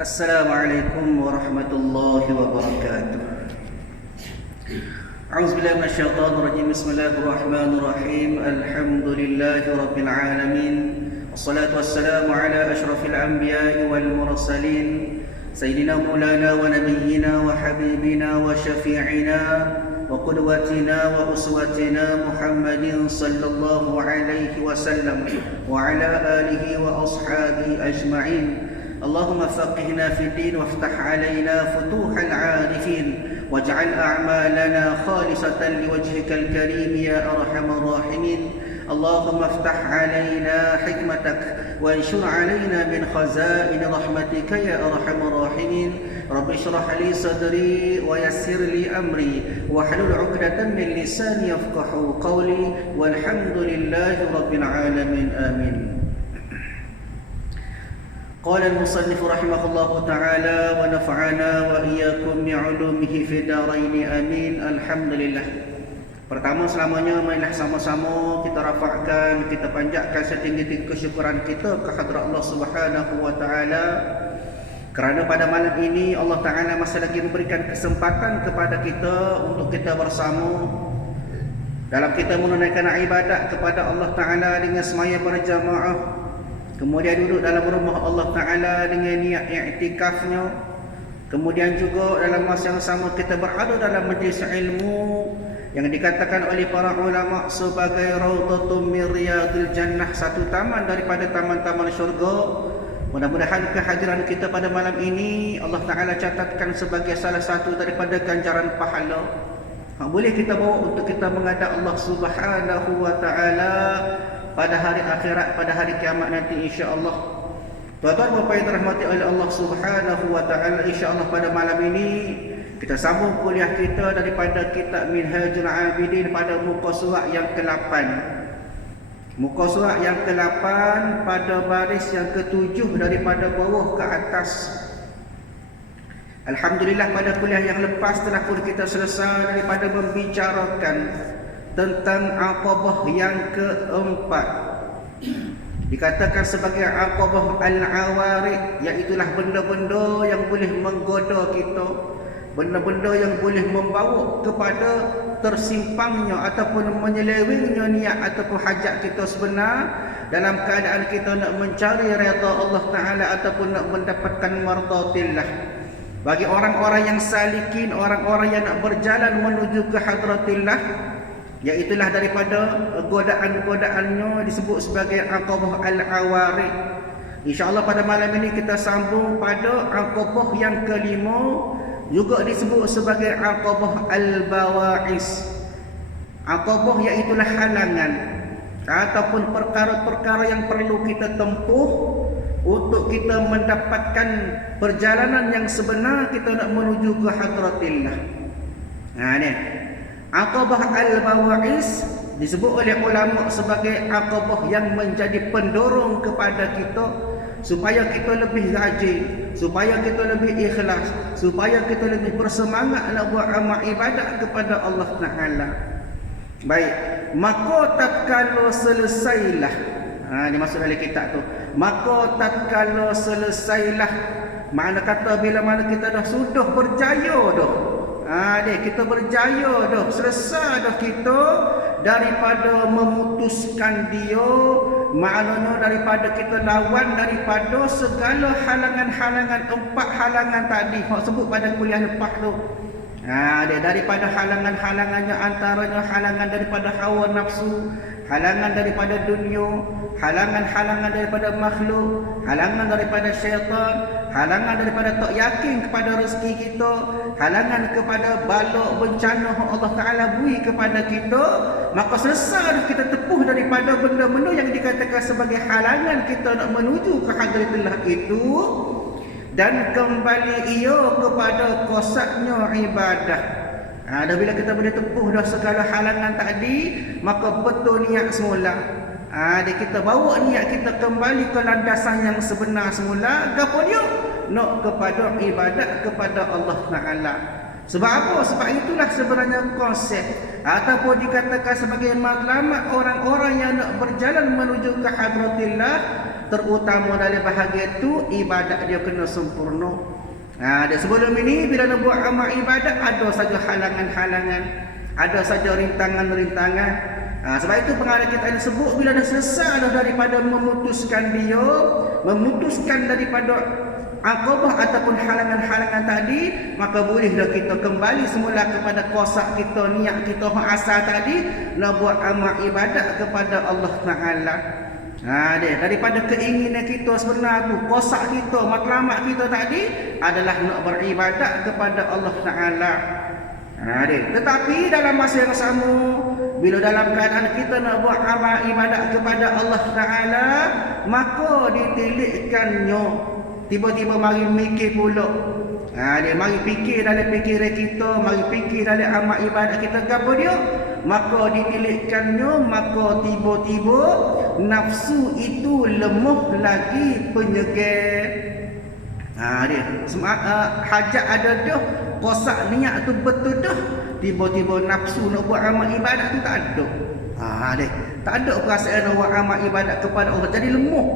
Assalamualaikum warahmatullahi wabarakatuh. A'udzubillahi minasyaitonir rajim. Bismillahirrahmanirrahim. Alhamdulillahi rabbil alamin. Wassalatu wassalamu ala asyrafil anbiya'i wal mursalin. Sayyidina Maulana wa nabiyyina wa habibina wa syafi'ina wa qudwatina wa uswatina Muhammadin sallallahu alaihi wasallam wa ala alihi wa ashabihi ajma'in. اللهم فقهنا في الدين وافتح علينا فتوح العارفين واجعل أعمالنا خالصة لوجهك الكريم يا أرحم الراحمين. اللهم افتح علينا حكمتك وانشر علينا من خزائن رحمتك يا أرحم الراحمين. رب اشرح لي صدري ويسر لي أمري واحلل عقدة من لساني يفقهوا قولي والحمد لله رب العالمين آمين. قال المصنف رحمه الله تعالى ونفعنا وإياكم بعلومه في الدارين آمين. Alhamdulillah. Pertama selamanya marilah sama-sama kita rafa'kan, kita panjatkan setinggi-tinggi kesyukuran kita ke hadrat Allah Subhanahu wa taala. Kerana pada malam ini Allah Taala masih lagi memberikan kesempatan kepada kita untuk kita bersama dalam kita menunaikan ibadat kepada Allah Taala dengan semaya berjamaah. Kemudian duduk dalam rumah Allah Ta'ala dengan niat i'tikafnya. Kemudian juga dalam masa yang sama kita berada dalam majlis ilmu yang dikatakan oleh para ulama sebagai Raudhatun min Riyadil Jannah, satu taman daripada taman-taman syurga. Mudah-mudahan kehadiran kita pada malam ini Allah Ta'ala catatkan sebagai salah satu daripada ganjaran pahala. Boleh kita bawa untuk kita menghadap Allah Subhanahu wa Ta'ala pada hari akhirat, pada hari kiamat nanti insya-Allah. Tuan-tuan Bapak yang dirahmati oleh Allah Subhanahu wa taala, insya-Allah pada malam ini kita sambung kuliah kita daripada kitab Minhajul Abidin pada muka surat yang ke-8. Muka surat yang ke-8 pada baris yang ke-7 daripada bawah ke atas. Alhamdulillah, pada kuliah yang lepas telah pun kita selesai daripada membicarakan tentang aqabah yang keempat. Dikatakan sebagai aqabah al-awarid, iaitulah benda-benda yang boleh menggoda kita, benda-benda yang boleh membawa kepada tersimpangnya ataupun menyelewengnya niat ataupun hajat kita sebenar dalam keadaan kita nak mencari redha Allah Ta'ala ataupun nak mendapatkan mardatillah. Bagi orang-orang yang salikin, orang-orang yang nak berjalan menuju ke hadratillah, iaitulah daripada godaan-godaannya disebut sebagai aqabah al-awarid. InsyaAllah pada malam ini kita sambung pada aqabah yang kelima, juga disebut sebagai aqabah al-bawa'is. Aqabah iaitulah halangan ataupun perkara-perkara yang perlu kita tempuh untuk kita mendapatkan perjalanan yang sebenar kita nak menuju ke hadratillah. Ni aqabah al-bawa'is disebut oleh ulama sebagai aqabah yang menjadi pendorong kepada kita supaya kita lebih rajin, supaya kita lebih ikhlas, supaya kita lebih bersemangat nak buat amal ibadat kepada Allah Ta'ala. Baik, maka tatkala selesailah, ni masuk dalam kitab tu, maka tatkala selesailah, makna kata bila mana kita dah sudah berjaya dah, kita berjaya dah, selesai dah kita daripada memutuskan dia, maknanya daripada kita lawan daripada segala halangan-halangan, empat halangan tadi hak sebut pada kuliah lepas tu. Daripada halangan-halangannya antaranya halangan daripada hawa nafsu, halangan daripada dunia, halangan-halangan daripada makhluk, halangan daripada syaitan, halangan daripada tak yakin kepada rezeki kita, halangan kepada bala bencana Allah Ta'ala beri kepada kita. Maka selesai kita tepuh daripada benda-benda yang dikatakan sebagai halangan kita nak menuju ke hadratillah itu, dan kembali ia kepada qasatnya ibadah. Dah bila kita boleh tepuh dah segala halangan tadi, maka betul niat semula. Kita bawa niat kita kembali ke landasan yang sebenar semula. Gapo dia? Nak kepada ibadat kepada Allah Ta'ala. Sebab apa? Sebab itulah sebenarnya konsep ataupun dikatakan sebagai matlamat orang-orang yang nak berjalan menuju ke hadratillah. terutama dalam bahagian tu ibadat dia kena sempurna. Dan sebelum ini bila nak buat amal ibadat ada saja halangan-halangan, ada saja rintangan-rintangan. Sebab itu pengarang kita ini sebut bila dah selesai daripada memutuskan daripada aqabah ataupun halangan-halangan tadi, maka bolehlah kita kembali semula kepada kosak kita, niat kita asal tadi nak buat amal ibadat kepada Allah Taala. Daripada keinginan kita sebenar tu, kosak kita, matlamat kita tadi adalah nak beribadat kepada Allah Taala. Tetapi dalam masa yang sama, bila dalam keadaan kita nak buat amal ibadat kepada Allah Taala, maka ditilikkannya tiba-tiba mari mikir pula. Dia mari fikir dalam fikiran kita, mari fikir dalam amal ibadat kita apa dia? Maka ditilikkannya, maka tiba-tiba nafsu itu lemah lagi penyegar. Hajat ada dah, kosak niat tu betul dah, tiba-tiba nafsu nak buat amal ibadat tu tak ada. Tak ada perasaan nak buat amal ibadat kepada Allah, jadi lemah.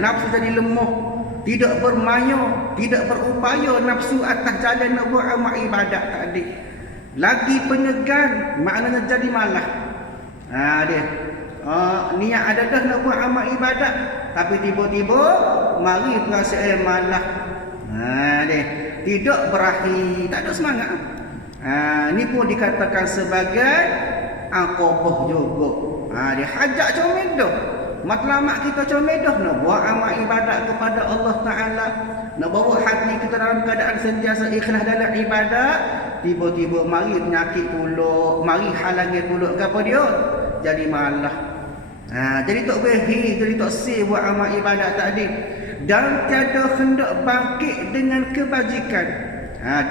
Nafsu jadi lemah, tidak bermaya, tidak berupaya nafsu atas jalan nak buat amal ibadat tadi. Lagi penyegan, maknanya jadi malah. Niat ada dah nak buat amal ibadat, tapi tiba-tiba mari perasaan malah. Tidak berakhir, tak ada semangat. Ni pun dikatakan sebagai aqabah juga. Dia hajat comedoh, matlamat kita comedoh nak buat amal ibadat kepada Allah Taala, nak bawa hati kita dalam keadaan sentiasa ikhlas dalam ibadat, tiba-tiba mari penyakit pula, mari halangan pula apa dia? Jadi malah. Jadi tak boleh, jadi tak sih buat amal ibadat tadi. Dan tiada hendak bangkit dengan kebajikan.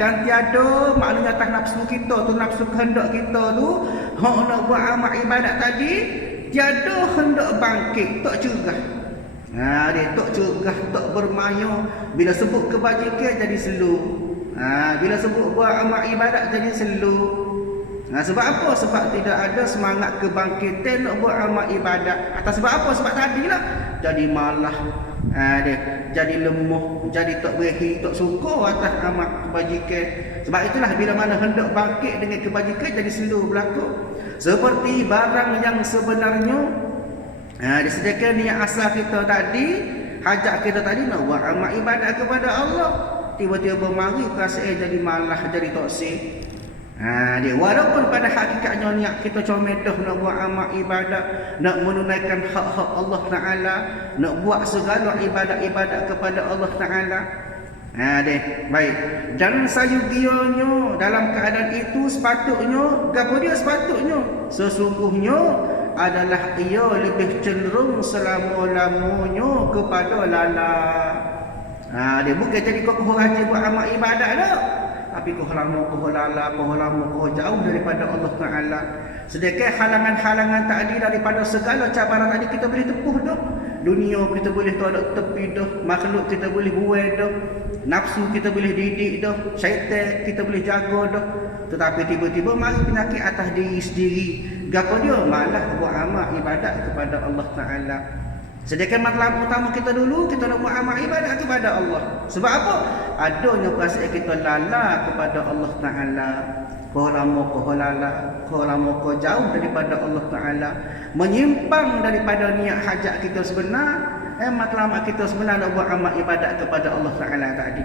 Dan tiada maknanya atas nafsu kita tu, nafsu kehendak kita tu, hak nak buat amal ibadat tadi, tiada hendak bangkit, tak cegah. Dia tak cegah, tak bermaya. Bila sebut kebajikan jadi slow. Bila sebut buat amal ibadat jadi slow. Sebab apa? Sebab tidak ada semangat kebangkitan nak buat amal ibadat. Atas sebab apa? Sebab tadilah jadi malah. Dia jadi lemah, jadi tak berhenti, tak suka atas amal kebajikan. Sebab itulah bila mana hendak bangkit dengan kebajikan jadi slow berlaku. Seperti barang yang sebenarnya disediakan niat asal kita tadi, hajat kita tadi nak buat amal ibadat kepada Allah, tiba-tiba mari perasaan jadi malah, jadi toksik. Dia walaupun pada hakikatnya niat kita comedoh nak buat amal ibadat, nak menunaikan hak-hak Allah Taala, nak buat segala ibadat-ibadat kepada Allah Taala. Baik. Dan sayugianya dalam keadaan itu sepatutnya, apa dia sepatutnya? Sesungguhnya adalah ia lebih cenderung selama-lamanya kepada lala. Dia bukan jadi kokoh rajin buat amal ibadat dah, tapi koh lama, koh lala, koh lama, koh jauh daripada Allah Taala. Sedangkan halangan-halangan tadi daripada segala cabaran tadi kita boleh tepuh dah. Dunia kita boleh tolak tepi dah, makhluk kita boleh buai dah, nafsu kita boleh didik dah, syaitan kita boleh jaga dah. Tetapi tiba-tiba mari penyakit atas diri sendiri. Gapo dia? Malah buat amal ibadat kepada Allah Taala. Sedangkan matlamat utama kita dulu, kita nak buat amal ibadat kepada Allah. Sebab apa? Adanya perasaan kita lala kepada Allah Taala. Kau lama kau lala, kau lama kau jauh daripada Allah Taala, menyimpang daripada niat hajat kita sebenar, matlamat kita sebenar nak buat amal ibadat kepada Allah Taala tadi.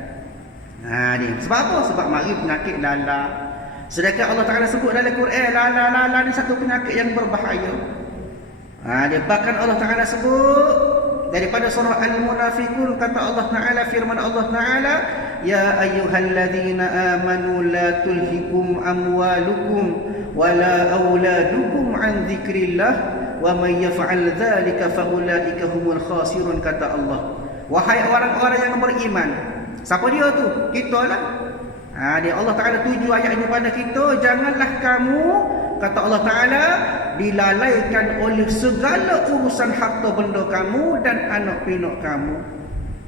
Ni sebab apa? Sebab mari penyakit lala. Sedangkan Allah Taala sebut dalam Quran, lala ni satu penyakit yang berbahaya. Dia bahkan Allah Taala sebut daripada surah Al-Munafiqun, kata Allah Taala, firman Allah Taala, ya ayyuhalladzina amanu la tulhikum amwalukum wala auladukum an dzikrillah wa may yaf'al dzalika faulaika humul khasirun, kata Allah. Wahai orang-orang yang beriman. Siapa dia tu? Kita lah. Dia Allah Taala tuju ayat ini pada kita, janganlah kamu, kata Allah Taala, dilalaikan oleh segala urusan harta benda kamu dan anak pinak kamu.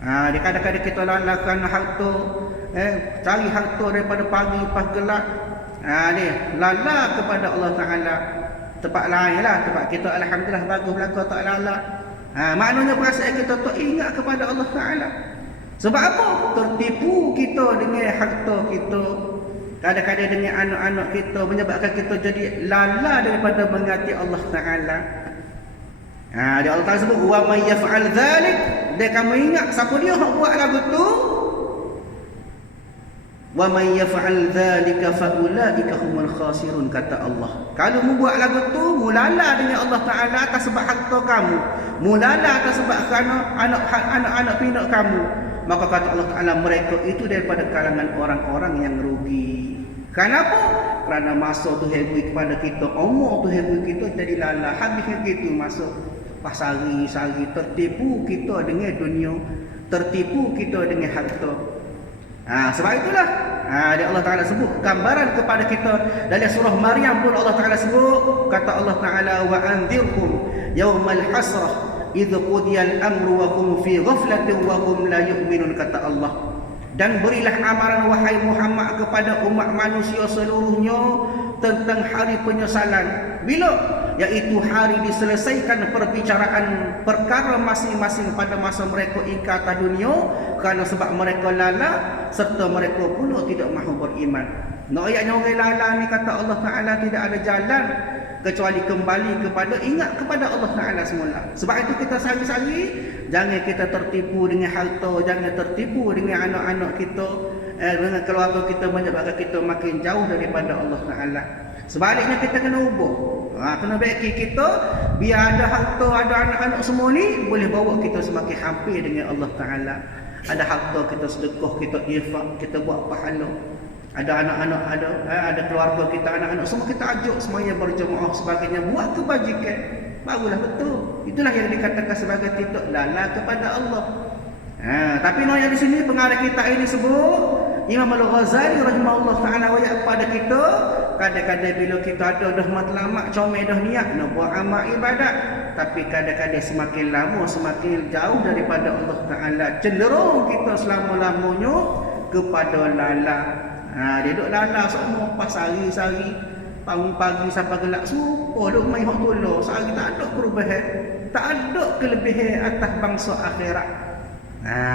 Dia kadang-kadang kita lalaikan harta, cari harta daripada pagi pas gelap. Dia lala kepada Allah Taala. Tempat lain lah, tempat kita alhamdulillah bagus belaka tak lala. Maknanya perasaan kita tak ingat kepada Allah Ta'ala. Sebab apa? Tertipu kita dengan harta kita, kadang-kadang dengan anak-anak kita, menyebabkan kita jadi lala daripada mengingati Allah Ta'ala. Dia Allah Ta'ala sebut wa may yaf'al dhalik, dia kamu ingat siapa dia yang buat lagu tu? Wa may yaf'al dhalika fa ulaika humul khasirun, kata Allah. Kalau mu buat lagu tu, mulala dengan Allah Ta'ala atas sebab harta kamu, mulala atas sebab anak-anak pinak kamu, maka kata Allah Ta'ala mereka itu daripada kalangan orang-orang yang rugi. Kenapa? Kerana masa tu hebui kepada kita, umur tu hebui kita, jadi lala habisnya gitu masuk pasari-sari, tertipu kita dengan dunia, tertipu kita dengan harta. Sebab itulah Allah Ta'ala sebut gambaran kepada kita dalam surah Maryam pun Allah Ta'ala sebut, kata Allah Ta'ala wa anzirhum yaumal hasrah idh qudiyal amru wa hum fi ghaflatin wa hum la yu'minun, kata Allah. Dan berilah amaran wahai Muhammad kepada umat manusia seluruhnya tentang hari penyesalan. Bila? Iaitu hari diselesaikan perbicaraan perkara masing-masing pada masa mereka ingkar atas dunia, kerana sebab mereka lala serta mereka pula tidak mahu beriman. Ayatnya orang lala ni kata Allah Ta'ala tidak ada jalan kecuali kembali kepada ingat kepada Allah Ta'ala semula. Sebab itu kita sari-sari jangan kita tertipu dengan harta, jangan tertipu dengan anak-anak kita, dengan keluarga kita, menyebabkan kita makin jauh daripada Allah Ta'ala. Sebaliknya kita kena ubah, kena baiki kita, biar ada harta, ada anak-anak semua ni boleh bawa kita semakin hampir dengan Allah Ta'ala. Ada harta kita sedekah, kita infak, kita buat pahala. Ada anak-anak, ada keluarga kita, anak-anak semua kita ajak semuanya berjemaah sebagainya, buat kebajikan, barulah betul. Itulah yang dikatakan sebagai titik lala kepada Allah. Tapi yang di sini pengarah kita ini sebut, Imam Al-Ghazali rahimahullah ta'ala wayak kepada kita, kadang-kadang bila kita ada dah matlamat, comel dah niat nak buat amal ibadat, tapi kadang-kadang semakin lama semakin jauh daripada Allah Ta'ala, cenderung kita selama-lamanya kepada lala. Dia duduk lala semua pas hari-hari, bangun pagi sampai gelap supo duk main hak tolong, sehari tak ada perubahan, tak ada kelebihan atas bangsa akhirat.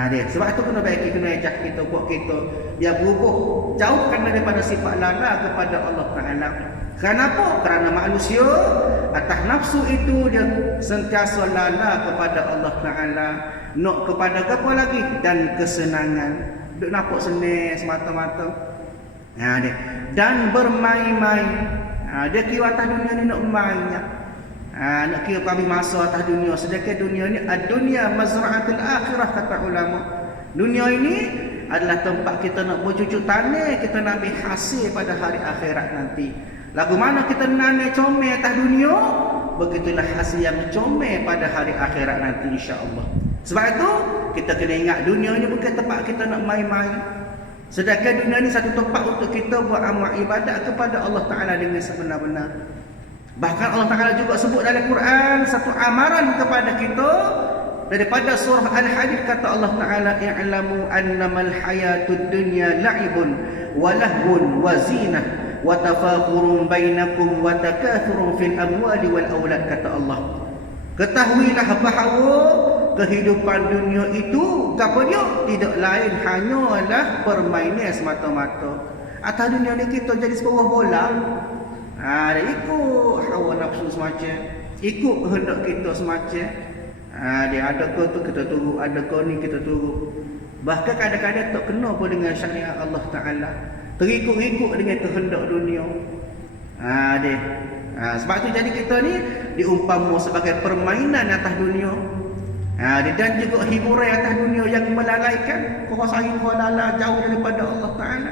Dia sebab itu kena baiki, kena ajak kita, buat kita biar berubah, jauhkan daripada sifat lala kepada Allah Ta'ala. Kenapa? Kerana manusia atas nafsu itu dia sentiasa lala kepada Allah Ta'ala, nak kepada apa lagi? Dan kesenangan, duk nampak senang semata-mata. Dia dan bermain-main. Dia kira atas dunia ni nak main. Nak kira kami masa atas dunia, sedangkan dunia ni ad-dunya mazra'atul akhirah, kata ulama. Dunia ini adalah tempat kita nak bercucuk tanah, kita nak ambil hasil pada hari akhirat nanti. Lagu mana kita nanam comel atas dunia, begitulah hasil yang comel pada hari akhirat nanti, insya-Allah. Sebab itu kita kena ingat dunia ni bukan tempat kita nak main-main. Sedangkan dunia ni satu tempat untuk kita buat amal ibadat kepada Allah Ta'ala dengan sebenar-benar. Bahkan Allah Ta'ala juga sebut dalam Quran satu amaran kepada kita daripada surah Al-Hadid, kata Allah Ta'ala i'lamu annamal hayatud dunya la'ibun wa lahwun wa zinah wa tafakhurun bainakum wa takathurun fil amwali wal aulad, kata Allah. Ketahuilah bahawa kehidupan dunia itu, apa dia? Tidak lain hanyalah permainan semata-mata. Atas dunia ni kita jadi sebuah bola. Dia ikut hawa nafsu semacam, ikut kehendak kita semacam. Dia ada ke tu kita turut, ada ke ni kita turut. Bahkan kadang-kadang tak kena pun dengan syariat Allah Ta'ala, terikut-ikut dengan kehendak dunia. Sebab tu jadi kita ni diumpama sebagai permainan atas dunia. Dan juga hiburan atas dunia yang melalaikan, kau sahih kau lala jauh daripada Allah Ta'ala.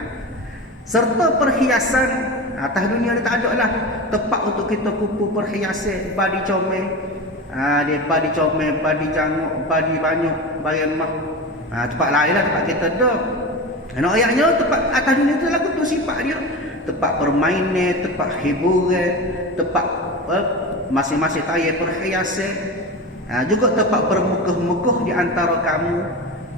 Serta perhiasan atas dunia ni tak ada lah tempat untuk kita kumpul perhiasan, badi comel. Dia badi comel, badi janguk, badi banyak, bagi emak. Tempat lain lah tempat kita ada. Ayatnya tempat atas dunia tu lagu tu sifat dia. Tempat permainan, tempat hiburan, tempat masing-masing tayar perhiasan. Juga tempat bermegah-megah di antara kamu,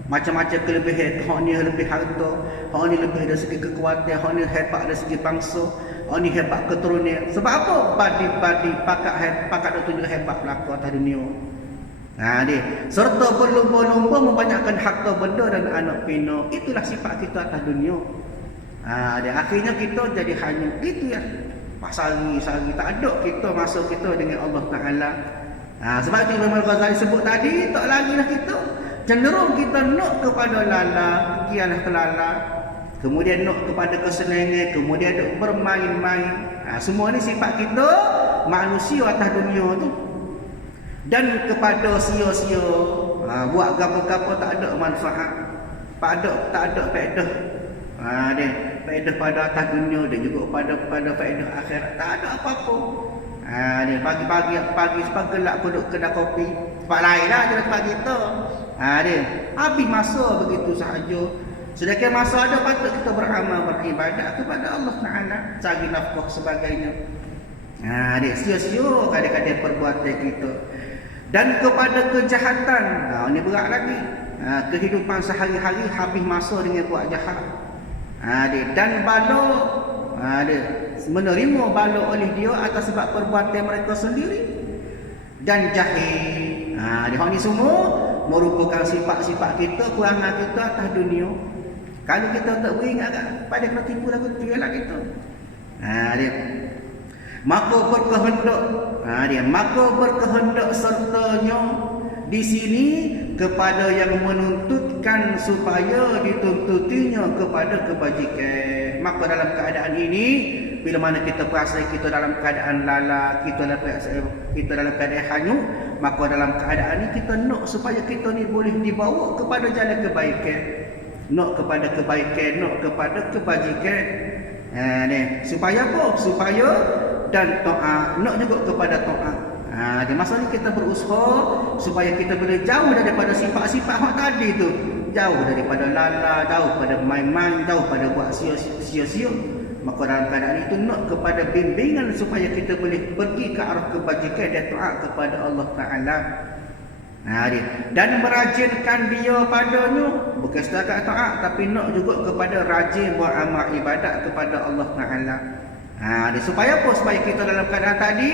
macam-macam kelebihan. Hak ni lebih harta, hak ni lebih dari segi kekuatan, hak ni hebat dari segi bangsa, hak ni hebat keturunan. Sebab apa? Badi-badi pakat nak tunjuk hebat belaka atas dunia. Dia serta berlumba-lumba membanyakkan harta benda dan anak pina. Itulah sifat kita atas dunia. Dia akhirnya kita jadi hanyut. Itu ya. Sehari-hari tak ada kita masa kita dengan Allah Ta'ala. Sebab itu Imam Al-Ghazali sebut tadi, tak lagi lah kita cenderung kita nak kepada lala, kialah kelala, kemudian nak kepada kesenangan, kemudian nak bermain-main. Semua ni sifat kita manusia atas dunia tu. Dan kepada sia-sia, buat gapo-gapo tak ada manfaat, tak ada faedah. Dia faedah pada atas dunia, dan juga pada faedah akhirat, tak ada apa-apa. Dia pagi sebab gelap duduk kedai kopi, tempat lain lah je tempat kita. Dia habis masa begitu sahaja. Sedangkan masa ada patut kita beramal, beribadat kepada Allah Ta'ala, cari nafkah sebagainya. Dia sia-sia kadang-kadang perbuatan kita. Dan kepada kejahatan, ini berat lagi. Kehidupan sehari-hari habis masa dengan buat jahat. Dan bala, dia menerima bala oleh dia atas sebab perbuatan mereka sendiri. Dan jahil. Dia ni semua merupakan sifat-sifat kita, kurangan kita atas dunia. Kalau kita tak beringat pada kena tipu lagu tu ialah kita. Dia maka berkehendak sertanya di sini kepada yang menuntutkan supaya dituntutinya kepada kebajikan. Maka dalam keadaan ini, bila mana kita perasan kita dalam keadaan lala, kita dalam keadaan hanyut, maka dalam keadaan ini kita nak supaya kita ni boleh dibawa kepada jalan kebaikan, nak kepada kebaikan, nak kepada kebajikan. Supaya apa? Supaya dan taat, nak juga kepada taat. Di masa ni kita berusaha supaya kita boleh jauh daripada sifat-sifat hak tadi tu, jauh daripada lala, jauh pada main-main, jauh pada buat sia-sia. Maka dalam keadaan itu nak kepada bimbingan supaya kita boleh pergi ke arah kebajikan dan taat kepada Allah Ta'ala. Dan merajinkan dia padanya, bukan setakat taat, tapi nak juga kepada rajin buat amal ibadat kepada Allah Ta'ala. Supaya apa? Supaya kita dalam keadaan tadi,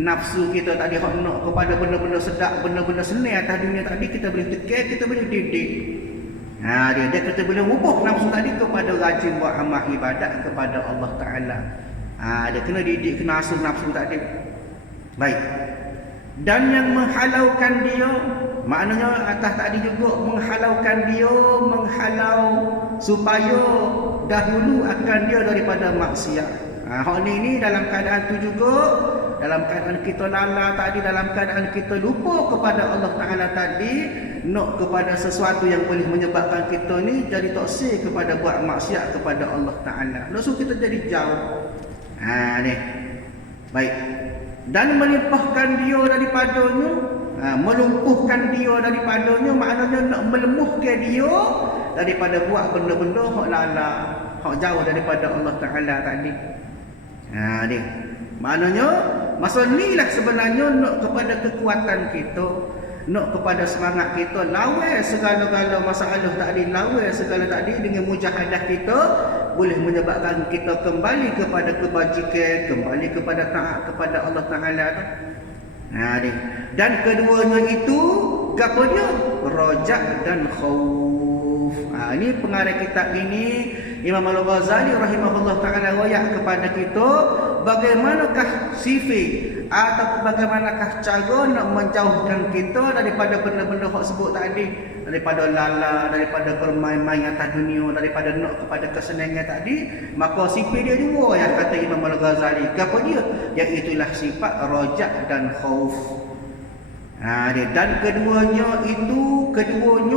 nafsu kita tadi hak nak kepada benda-benda sedap, benda-benda senang atas dunia tadi, kita boleh tekan, kita boleh didik. Dia kita boleh ubah nafsu tadi kepada rajin buat amal ibadat kepada Allah Ta'ala. Dia kena didik, kena asuh nafsu tadi. Baik. Dan yang menghalaukan dia, maknanya atas tadi juga menghalaukan dia, menghalau supaya dahulu akan dia daripada maksiat. Hak ni dalam keadaan tu juga, dalam keadaan kita lala tadi, dalam keadaan kita lupa kepada Allah Ta'ala tadi, nak kepada sesuatu yang boleh menyebabkan kita ni jadi toksik kepada buat maksiat kepada Allah Ta'ala. Langsung kita jadi jauh. Ni. Baik. Dan melimpahkan dia daripadanya, melumpuhkan dia daripadanya, maknanya nak melemahkan dia daripada buat benda-benda hak lala, hak jauh daripada Allah Ta'ala tadi. Ni. Maknanya masa ni lah sebenarnya nak kepada kekuatan kita, nak kepada semangat kita, lawan segala-gala masalah tadi, lawan segala tadi dengan mujahadah kita, boleh menyebabkan kita kembali kepada kebajikan, kembali kepada taat kepada Allah Ta'ala tu. Dan keduanya itu apa dia? Rajak dan khauf. Ini pengarang kitab ini Imam Al-Ghazali rahimahullah ta'ala wayak kepada kita bagaimanakah sifat atau bagaimanakah cara nak menjauhkan kita daripada benda-benda hak sebut tadi, daripada lala, daripada bermain-main atas dunia, daripada nak kepada kesenangan tadi. Maka sifat dia dua yang kata Imam Al-Ghazali. Apa dia? Iaitulah sifat rajak dan khauf. Dan keduanya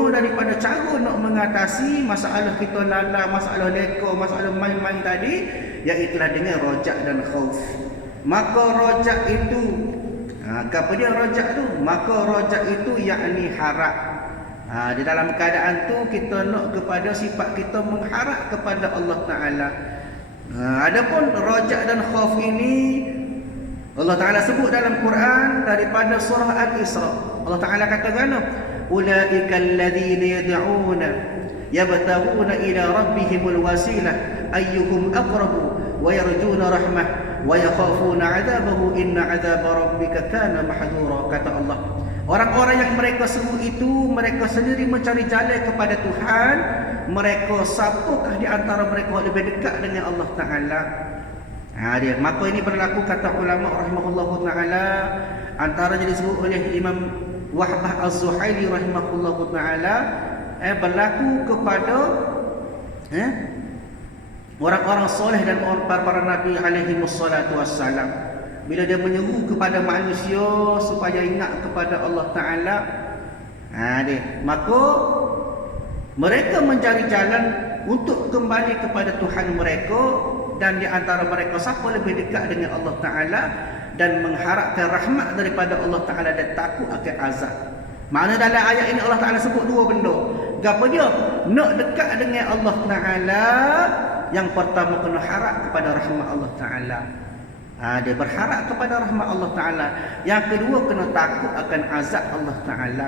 daripada cara nak mengatasi masalah kita lala, masalah leka, masalah main-main tadi, iaitulah dengan rajak dan khauf. Maka rajak itu, apa dia rajak tu? Maka rajak itu yakni harap. Di dalam keadaan tu kita nak kepada sifat kita mengharap kepada Allah Ta'ala. Adapun rajak dan khauf ini Allah Ta'ala sebut dalam Quran daripada surah Al-Isra. Allah Ta'ala katakan, ulaika alladhina yad'una yabtaghuna ila rabbihimul wasilah ayyuhum aqrabu wa yarjuna rahmah wa yakhafuna 'adzabahu inna 'adzaba rabbika kana mahdhura. Kata Allah, Orang-orang yang mereka seru itu, mereka sendiri mencari jalan kepada Tuhan. Mereka, siapakah di antara mereka lebih dekat dengan Allah Ta'ala? Dia. Maka ini berlaku, kata ulama rahimahullahu ta'ala, antaranya disebut oleh Imam Wahbah Az-Zuhaili rahimahullahu ta'ala, berlaku kepada orang-orang soleh dan para nabi alaihi wassalatu wassalam. Bila dia menyeru kepada manusia supaya ingat kepada Allah Ta'ala, maka mereka mencari jalan untuk kembali kepada Tuhan mereka. Dan di antara mereka siapa lebih dekat dengan Allah Ta'ala dan mengharapkan rahmat daripada Allah Ta'ala dan takut akan azab. Makna dalam ayat ini Allah Ta'ala sebut dua benda. Apa dia? Nak dekat dengan Allah Ta'ala, yang pertama kena harap kepada rahmat Allah Ta'ala. Dia berharap kepada rahmat Allah Ta'ala. Yang kedua kena takut akan azab Allah Ta'ala.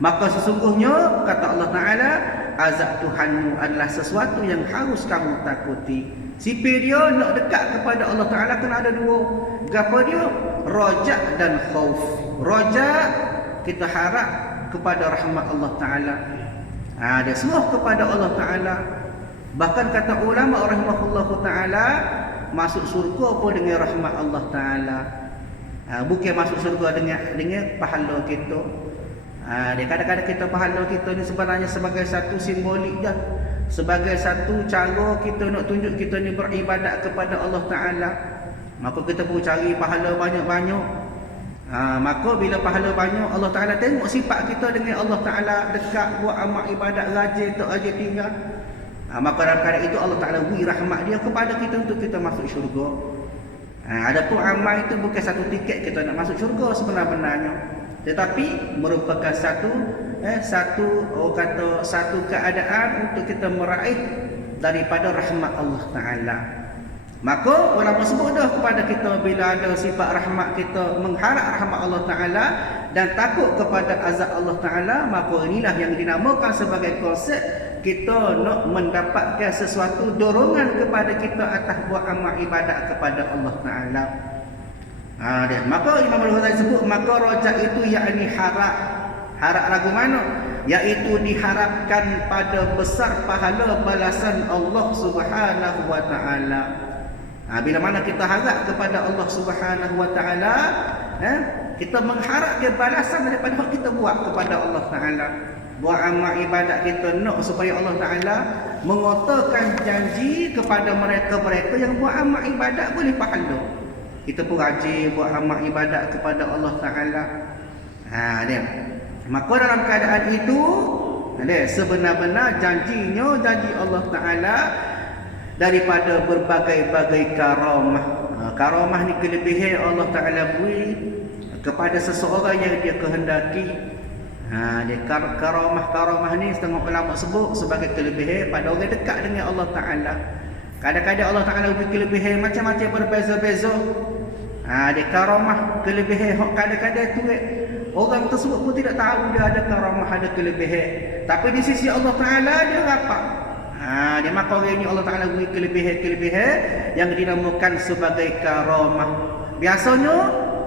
Maka sesungguhnya kata Allah Ta'ala, azab Tuhanmu adalah sesuatu yang harus kamu takuti. Sipir dia nak dekat kepada Allah Ta'ala kena ada dua. Apa dia? Rojak dan khauf. Rojak, kita harap kepada rahmat Allah Ta'ala. Dia seruh kepada Allah Ta'ala. Bahkan kata ulama rahimahullahu ta'ala, masuk surga pun dengan rahmat Allah Ta'ala. Bukan masuk surga dengan pahala kita. Dia kadang-kadang kita pahala kita ni sebenarnya sebagai satu simbolik je. Sebagai satu cara kita nak tunjuk kita ni beribadat kepada Allah Ta'ala. Maka kita pun cari pahala banyak-banyak. Maka bila pahala banyak, Allah Ta'ala tengok sifat kita dengan Allah Ta'ala, dekat, buat amal ibadat, rajin, tak aja tinggal. Maka dalam keadaan itu Allah Ta'ala beri rahmat dia kepada kita untuk kita masuk syurga. Adapun amal itu bukan satu tiket kita nak masuk syurga sebenar-benarnya, tetapi merupakan satu keadaan untuk kita meraih daripada rahmat Allah Ta'ala. Maka ulama sebut dah kepada kita, bila ada sifat rahmat, kita mengharap rahmat Allah Ta'ala dan takut kepada azab Allah Ta'ala, maka inilah yang dinamakan sebagai konsep kita nak mendapatkan sesuatu dorongan kepada kita atas buat amal ibadat kepada Allah Ta'ala. Maka Imam Al-Ghazali sebut, maka rojak itu yakni harap lagu mana? Iaitu diharapkan pada besar pahala balasan Allah Subhanahu wa Ta'ala. Bila mana kita harap kepada Allah Subhanahu wa Ta'ala, kita mengharapkan balasan daripada hak kita buat kepada Allah Ta'ala. Buat amal ibadat kita nak supaya Allah Ta'ala mengotorkan janji kepada mereka-mereka yang buat amal ibadat boleh pahala. Kita pun rajin buat amal ibadat kepada Allah Ta'ala. Dia. Maka dalam keadaan itu, sebenar-benar janjinya, janji Allah Ta'ala daripada berbagai-bagai karamah. Karamah ni kelebihan Allah Ta'ala beri kepada seseorang yang dia kehendaki. Karamah ni setengah ulama sebut sebagai kelebihan pada orang dekat dengan Allah Ta'ala. Kadang-kadang Allah Ta'ala beri kelebihan macam-macam berbeza-beza. Dia karamah kelebihan kadang-kadang tu orang tersebut pun tidak tahu dia ada karamah, ada kelebihan, tapi di sisi Allah Ta'ala dia rapat. Dia maka orang ini Allah Ta'ala beri kelebihan-kelebihan yang dinamakan sebagai karamah. Biasanya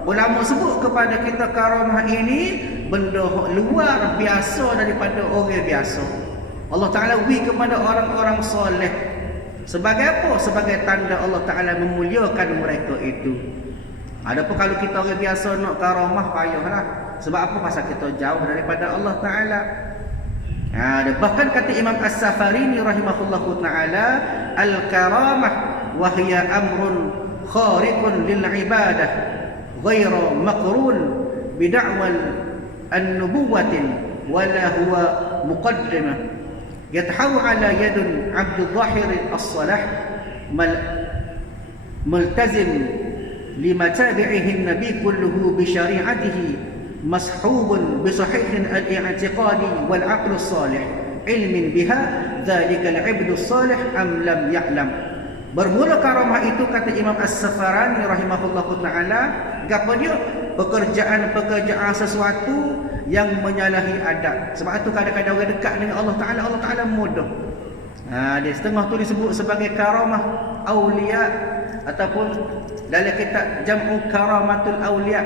ulama sebut kepada kita karamah ini benda luar biasa daripada orang biasa. Allah Ta'ala beri kepada orang-orang soleh. Sebagai apa? Sebagai tanda Allah Ta'ala memuliakan mereka itu. Adapun kalau kita orang biasa nak karamah, payahlah. Sebab apa? Pasal kita jauh daripada Allah Ta'ala. Bahkan kata Imam As-Safarini rahimahullahu ta'ala, al-karamah wahya amrun khariqun lil-ibadah ghayra maqrun bida'wal an-nubuwatin wala huwa muqaddimah yatahaw ala yadun Abdul Zahir as-Salah multazim limatabi'ihi an-nabi kulluhu bi syari'atihi مصحوب بصحيح الاعتقاد والعقل الصالح علم بها ذلك العبد الصالح أم لم يعلم. Bermula karamah itu kata Imam As-Safarani rahimahullahu ta'ala, apa dia? Pekerjaan-pekerjaan sesuatu yang menyalahi adab. Sebab itu kadang-kadang orang dekat dengan Allah Ta'ala, Allah Ta'ala mudah. Dia setengah tu disebut sebagai karamah awliya, ataupun dalam kitab Jam'u Karamatul Awliya,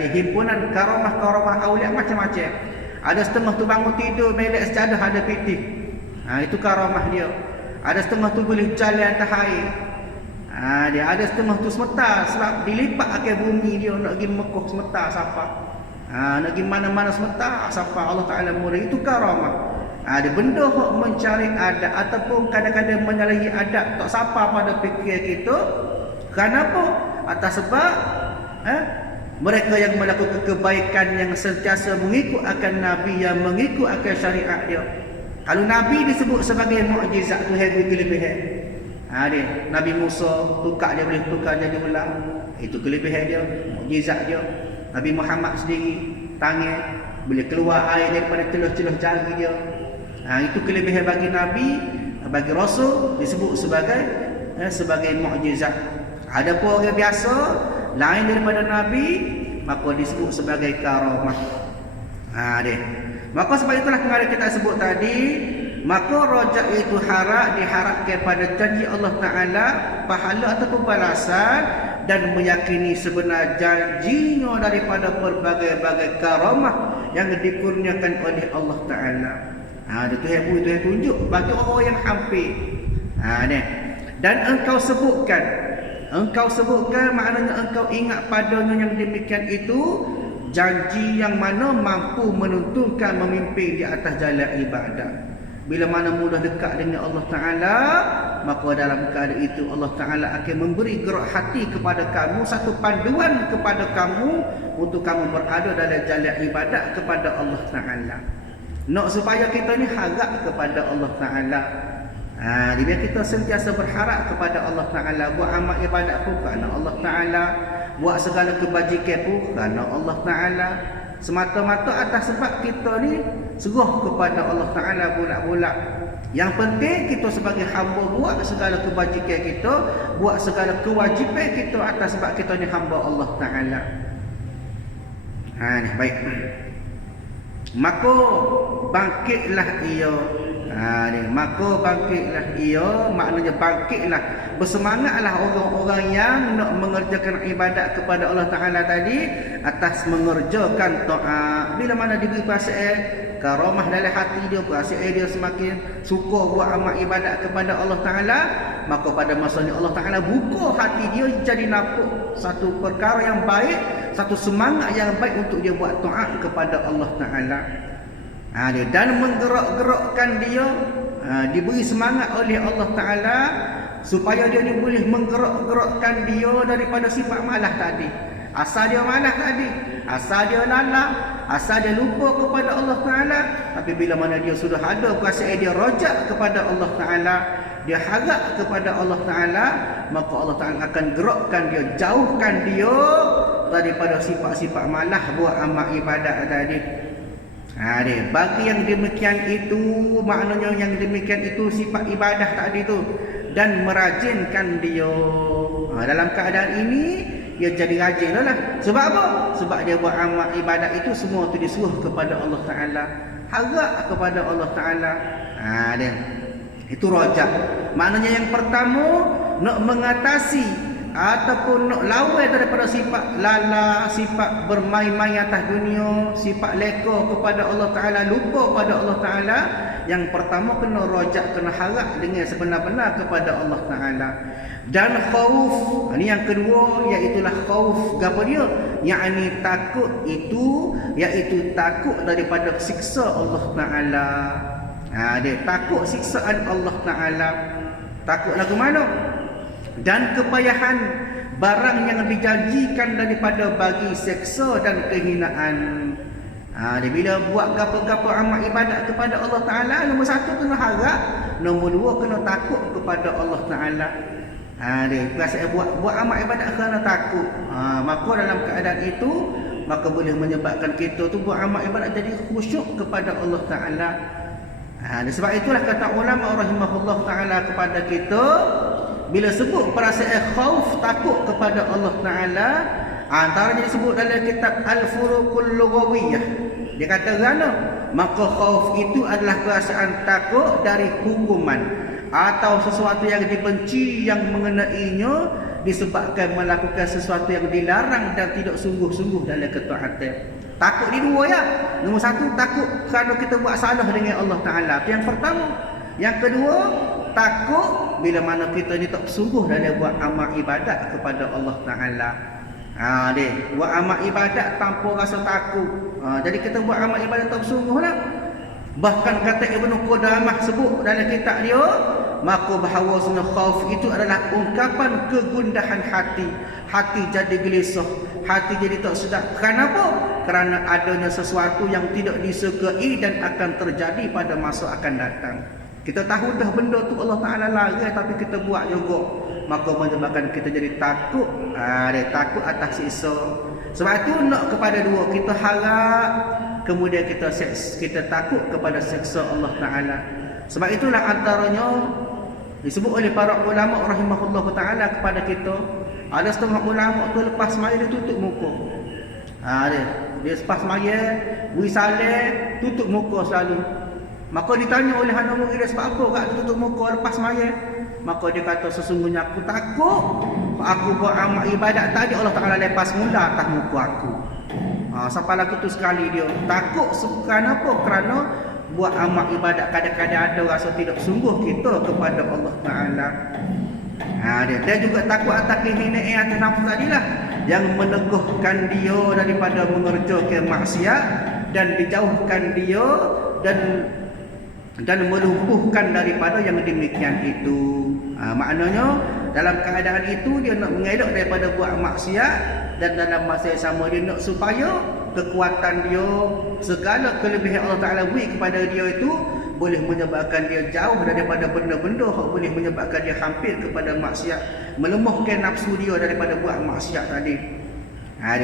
di himpunan karamah-karamah awliya macam-macam. Ada setengah tu bangun tidur belek sejadah ada pitih. Itu karamah dia. Ada setengah tu boleh jalan atas air. Dia ada setengah tu semeta sebab dilipat ke bumi dia nak pergi Mekah semeta siapa. Nak pergi mana-mana semeta siapa Allah Taala murid itu karamah. Ada benda hok mencari adab ataupun kadang-kadang menyalahi adab tak siapa pada fikir kita. Kenapa? Atas sebab mereka yang melakukan kebaikan yang sentiasa mengikut akan Nabi, yang mengikut akan syariat dia. Kalau Nabi disebut sebagai mukjizat tu hebat kelebihan. Dia Nabi Musa tukar dia boleh tukar jadi ular. Itu kelebihan dia, mukjizat dia. Nabi Muhammad sendiri tangan boleh keluar air daripada celah-celah jari dia. Itu kelebihan bagi Nabi, bagi Rasul disebut sebagai mukjizat. Adapun orang biasa lain daripada Nabi maka disebut sebagai karamah. Maka sebab itulah kemarin kita sebut tadi, maka rojak itu diharapkan pada janji Allah Ta'ala pahala ataupun balasan, dan meyakini sebenar janjinya daripada berbagai-bagai karamah yang dikurniakan oleh Allah Ta'ala. Itu hebu itu yang tunjuk bagi orang yang hampir. Dan engkau sebutkan maknanya engkau ingat padanya yang demikian itu janji yang mana mampu menuntunkan memimpin di atas jalan ibadah. Bila mana mudah dekat dengan Allah Ta'ala, maka dalam keadaan itu Allah Ta'ala akan memberi gerak hati kepada kamu, satu panduan kepada kamu untuk kamu berada dalam jalan ibadat kepada Allah Ta'ala. Nak supaya kita ni harap kepada Allah Ta'ala. Biar kita sentiasa berharap kepada Allah Ta'ala, buat amal ibadat pun kerana Allah Ta'ala, buat segala kebajikan pun kerana Allah Ta'ala, semata-mata atas sebab kita ni seruh kepada Allah Ta'ala bulat-bulat. Yang penting kita sebagai hamba buat segala kebajikan kita, buat segala kewajipan kita atas sebab kita ni hamba Allah Ta'ala. Baik. Maka bangkitlah ia. Maka bangkitlah ia, maknanya bangkitlah, bersemangatlah orang-orang yang nak mengerjakan ibadat kepada Allah Ta'ala tadi atas mengerjakan taat. Bila mana diberi perasaan karamah dalam hati dia, perasaan dia semakin suka buat amal ibadat kepada Allah Ta'ala, maka pada masanya Allah Ta'ala buka hati dia jadi nampak satu perkara yang baik, satu semangat yang baik untuk dia buat taat kepada Allah Ta'ala. Dan menggerak-gerakkan dia, diberi semangat oleh Allah Ta'ala supaya dia ni boleh menggerak-gerakkan dia daripada sifat malas tadi. Asal dia malas tadi, asal dia lalah, asal dia lupa kepada Allah Ta'ala. Tapi bila mana dia sudah ada perasaan dia rojak kepada Allah Ta'ala, dia harap kepada Allah Ta'ala, maka Allah Ta'ala akan gerakkan dia, jauhkan dia daripada sifat-sifat malas buat amal ibadat tadi. Bagi yang demikian itu, maknanya yang demikian itu sifat ibadah tadi tu, dan merajinkan dia. Dalam keadaan ini dia jadi rajin lah. Sebab apa? Sebab dia buat amal ibadat itu semua tu disuruh kepada Allah Ta'ala, harap kepada Allah Ta'ala. Itu rojak. Maknanya yang pertama nak mengatasi ataupun nak lawan daripada sifat lala, sifat bermain-main atas dunia, sifat leka kepada Allah Ta'ala, lupa pada Allah Ta'ala. Yang pertama kena rojak, kena harap dengan sebenar-benar kepada Allah Ta'ala. Dan khauf, ini yang kedua, iaitulah khauf. Apa dia? Yakni takut itu, iaitu takut daripada siksa Allah Ta'ala. Dia takut siksaan Allah Ta'ala. Takut lagu mana? Dan kepayahan barang yang dijanjikan daripada bagi seksa dan kehinaan. Dia bila buat gapo-gapo amal ibadat kepada Allah Ta'ala, nombor satu kena harap, nombor dua kena takut kepada Allah Ta'ala. Dia perasaan buat amal ibadat kerana takut. Maka dalam keadaan itu, maka boleh menyebabkan kita tu buat amal ibadat jadi khusyuk kepada Allah Ta'ala. Sebab itulah kata ulama rahimahullah Ta'ala kepada kita, bila sebut perasaan khauf, takut kepada Allah Ta'ala, antaranya disebut dalam kitab Al-Furuqul Lughawiyah. Dia kata kerana maka khauf itu adalah perasaan takut dari hukuman atau sesuatu yang dibenci yang mengenainya disebabkan melakukan sesuatu yang dilarang dan tidak sungguh-sungguh dalam ketaatan. Takut ni dua ya. Nombor satu, takut kerana kita buat salah dengan Allah Ta'ala. Itu yang pertama. Yang kedua, takut bila mana kita ni tak sungguh dalam buat amal ibadat kepada Allah Ta'ala. Buat amal ibadat tanpa rasa takut. Jadi kita buat amal ibadat tak sungguh lah. Bahkan kata Ibnu Qudamah sebut dalam kitab dia, maka bahawa khauf itu adalah ungkapan kegundahan hati. Hati jadi gelisah, hati jadi tak sedap. Kenapa? Kerana adanya sesuatu yang tidak disukai dan akan terjadi pada masa akan datang. Kita tahu dah benda tu Allah Ta'ala larang, tapi kita buat juga, maka menyebabkan kita jadi takut. Dia takut atas siksa. Sebab itu nak kepada dua, kita harap, kemudian kita takut kepada siksa Allah Ta'ala. Sebab itulah antaranya disebut oleh para ulama rahimahullah Ta'ala kepada kita, ada setengah ulama tu lepas semaya dia tutup muka. Dia lepas semaya wisalah tutup muka selalu. Maka ditanya oleh anak murid dia, sebab apa kak tutup muka lepas semaya? Maka dia kata, sesungguhnya aku takut aku buat amal ibadat tadi Allah Ta'ala lepas mula atas muka aku. Sampai lagu tu sekali dia takut. Kerana apa? Kerana buat amal ibadat kadang-kadang ada rasa tidak sungguh kita kepada Allah Ta'ala. Dia juga takut atas kehinaan atas nafsu tadilah, yang meneguhkan dia daripada mengerjakan maksiat dan dijauhkan dia dan melumpuhkan daripada yang demikian itu. Maknanya dalam keadaan itu dia nak mengelak daripada buat maksiat, dan dalam masa yang sama dia nak supaya kekuatan dia, segala kelebihan Allah Ta'ala beri kepada dia itu boleh menyebabkan dia jauh daripada benda-benda yang boleh menyebabkan dia hampir kepada maksiat, melemahkan nafsu dia daripada buat maksiat tadi.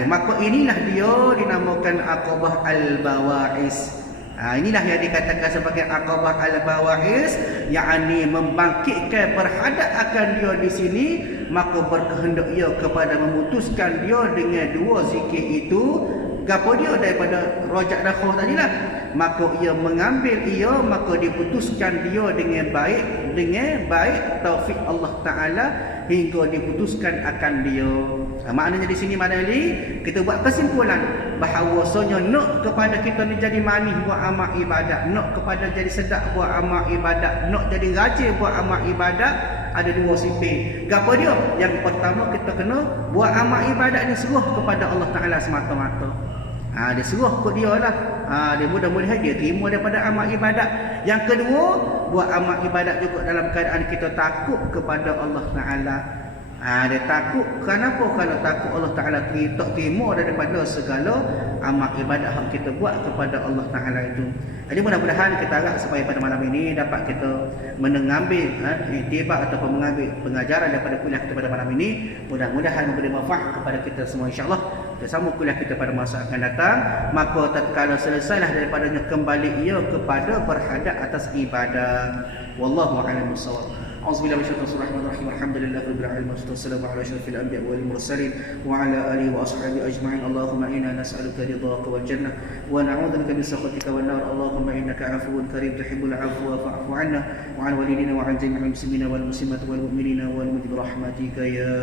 Maka inilah dia dinamakan Aqabah Al-Bawa'is. Inilah yang dikatakan sebagai Aqabah Al-Bawa'is, yakni membangkitkan berhadap akan dia di sini, maka berkehendak ia kepada memutuskan dia dengan dua zikir itu. Gapo dia daripada rojak dakhah tadilah, maka ia mengambil ia, maka diputuskan dia dengan baik taufik Allah Ta'ala hingga diputuskan akan dia. Maknanya di sini Madali kita buat kesimpulan bahawasanya nak kepada kita ni jadi manis buat amal ibadat, nak kepada jadi sedap buat amal ibadat, nak jadi rajin buat amal ibadat, ada dua sifat. Gapo dia? Yang pertama, kita kena buat amal ibadat ni seruh kepada Allah Ta'ala semata-mata. Dia seruh kot dia lah. Dia mudah-mudahan dia terima daripada amal ibadat. Yang kedua, buat amal ibadat juga dalam keadaan kita takut kepada Allah Ta'ala. Dia takut. Kenapa? Kalau takut Allah Ta'ala tak terima daripada segala amal ibadat yang kita buat kepada Allah Ta'ala itu. Jadi mudah-mudahan kita harap supaya pada malam ini dapat kita mengambil iktibar ataupun mengambil pengajaran daripada kuliah kita pada malam ini. Mudah-mudahan memberi manfaat kepada kita semua, insya-Allah. Kita sambung kuliah kita pada masa akan datang. Maka tatkala selesailah daripadanya, kembali ia kepada berhadap atas ibadah. Wallahu a'lam bissawab. Auzubillahi minasyaitonir rajim. Alhamdulillahi rabbil alamin. Wassalamu ala asyrafil anbiya'i wal mursalin wa ala alihi wa ashabihi ajma'in. Allahumma inna nas'aluka ridhaka wal jannah wa na'udzubika min sakhatika wan nar. Allahumma innaka 'afuwun karim tuhibbul 'afwa fa'fu 'anna wa 'an walidina wa 'an jami'il muslimina wal muslimat wal mu'minina wal mu'minat bi rahmatika ya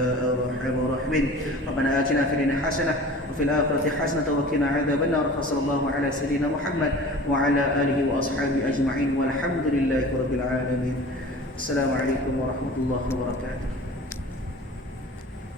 arhamar rahimin. Rabbana atina fid dunya hasanah wa fil akhirati hasanah wa qina 'adzaban nar. Sallallahu ala sayyidina Muhammad wa ala alihi wa ashabihi ajma'in walhamdulillahi rabbil alamin. Assalamualaikum warahmatullahi wabarakatuh.